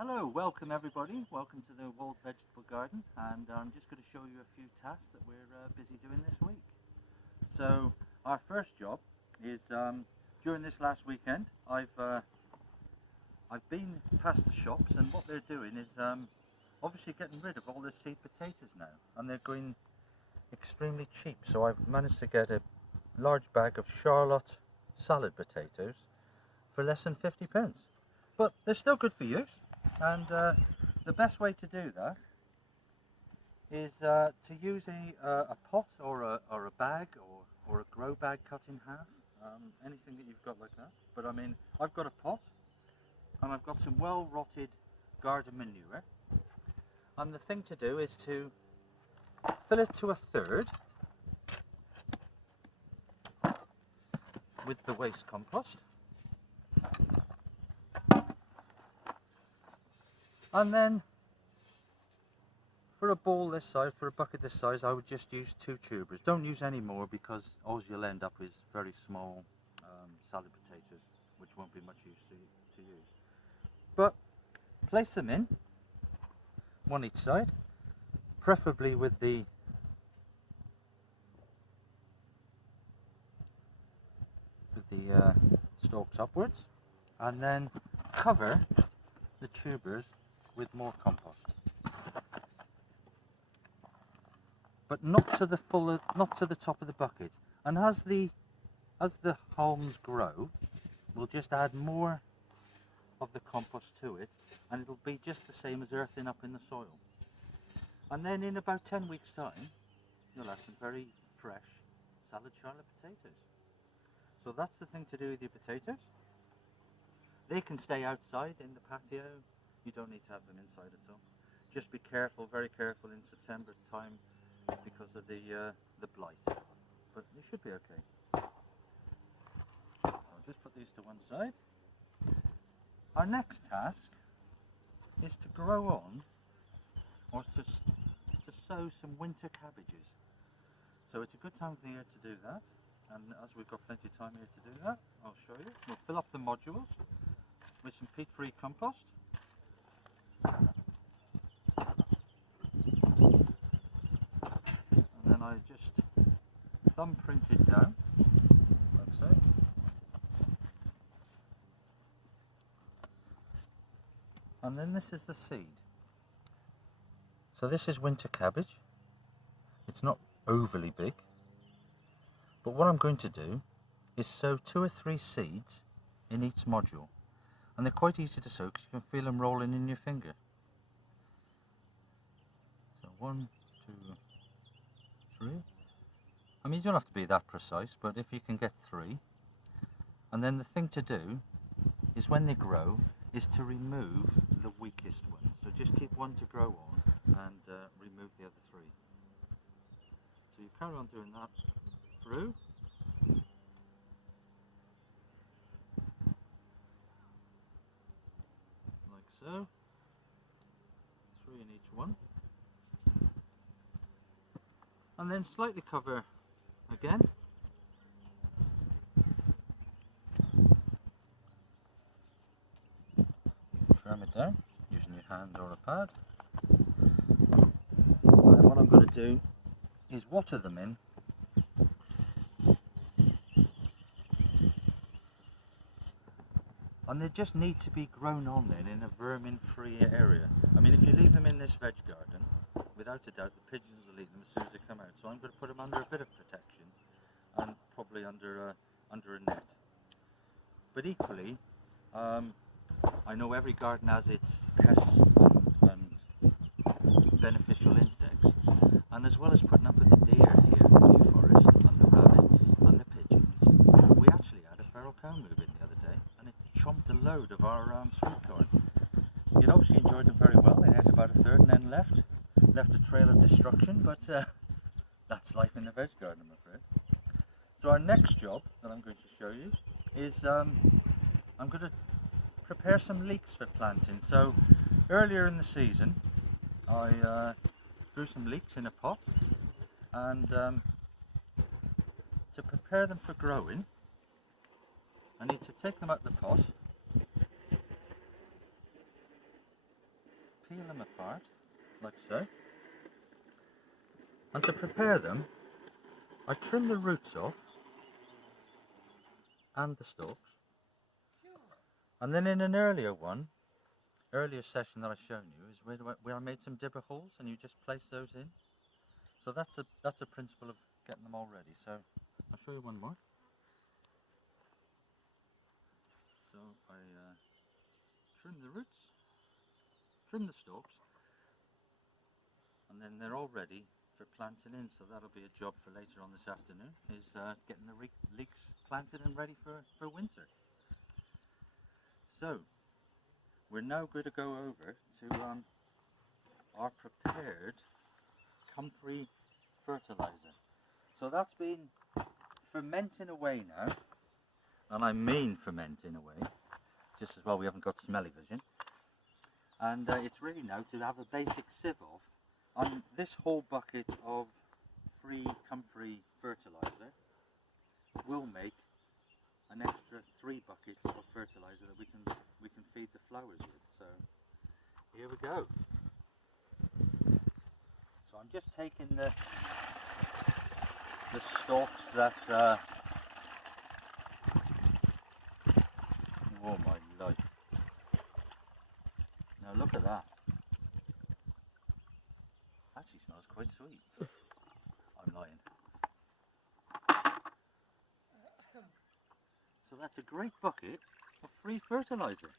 Hello, welcome everybody. Welcome to the Walled Vegetable Garden, and I'm just going to show you a few tasks that we're busy doing this week. So our first job is during this last weekend I've been past the shops, and what they're doing is obviously getting rid of all the seed potatoes now, and they're going extremely cheap. So I've managed to get a large bag of Charlotte salad potatoes for less than 50p, but they're still good for use. And the best way to do that is to use a pot or a bag or a grow bag cut in half, anything that you've got like that. But I mean, I've got a pot and I've got some well rotted garden manure, and the thing to do is to fill it to a third with the waste compost. And then for a bowl this size, for a bucket this size, I would just use 2 tubers. Don't use any more, because all you'll end up is very small salad potatoes, which won't be much use to use. But place them in, one each side, preferably with the stalks upwards, and then cover the tubers with more compost, but not to the top of the bucket. And as the haulms grow, we'll just add more of the compost to it, and it'll be just the same as earthing up in the soil. And then in about 10 weeks time, you'll have some very fresh salad Charlotte potatoes. So that's the thing to do with your potatoes. They can stay outside in the patio. You don't need to have them inside at all. Just be careful, very careful in September time, because of the blight. But you should be okay. So I'll just put these to one side. Our next task is to grow on, or to sow some winter cabbages. So it's a good time of the year to do that. And as we've got plenty of time here to do that, I'll show you. We'll fill up the modules with some peat-free compost. And then I just thumbprint it down, like so. And then this is the seed. So this is winter cabbage. It's not overly big. But what I'm going to do is sow 2 or 3 seeds in each module. And they're quite easy to sow, because you can feel them rolling in your finger. So 1, 2, 3. I mean, you don't have to be that precise, but if you can get 3. And then the thing to do is, when they grow, is to remove the weakest ones. So just keep one to grow on and remove the other 3. So you carry on doing that through. Like so. 3 in each one. And then slightly cover again. Firm it down using your hand or a pad. And then what I'm going to do is water them in. And they just need to be grown on then in a vermin-free area. I mean, if you leave them in this veg garden, without a doubt the pigeons will eat them as soon as they come out. So I'm going to put them under a bit of protection, and probably under a net. But equally, I know every garden has its pests and beneficial insects. And as well as putting up with the deer here in the New Forest, and the rabbits and the pigeons, we actually had a feral cow move in the other day, and it chomped a load of our sweet corn. It obviously enjoyed them very well. It ate about a third and then left a trail of destruction, but that's life in the veg garden, I'm afraid. So our next job that I'm going to show you is I'm going to prepare some leeks for planting. So earlier in the season I grew some leeks in a pot, and to prepare them for growing, I need to take them out of the pot peel them apart, like so. And to prepare them, I trim the roots off and the stalks. And then in an earlier session that I've shown you, is where I made some dibber holes, and you just place those in. So that's a principle of getting them all ready. So I'll show you one more. So I trim the roots, trim the stalks, and then they're all ready for planting in. So that'll be a job for later on this afternoon, is getting the leeks planted and ready for winter. So we're now going to go over to our prepared comfrey fertilizer. So that's been fermenting away now, and I mean fermenting away, just as well we haven't got smelly vision. And it's ready now to have a basic sieve of. On this whole bucket of free comfrey fertilizer will make an extra 3 buckets of fertilizer that we can feed the flowers with. So here we go. So I'm just taking the stalks that oh my life. Now look at that. Actually smells quite sweet. I'm lying. So that's a great bucket of free fertilizer.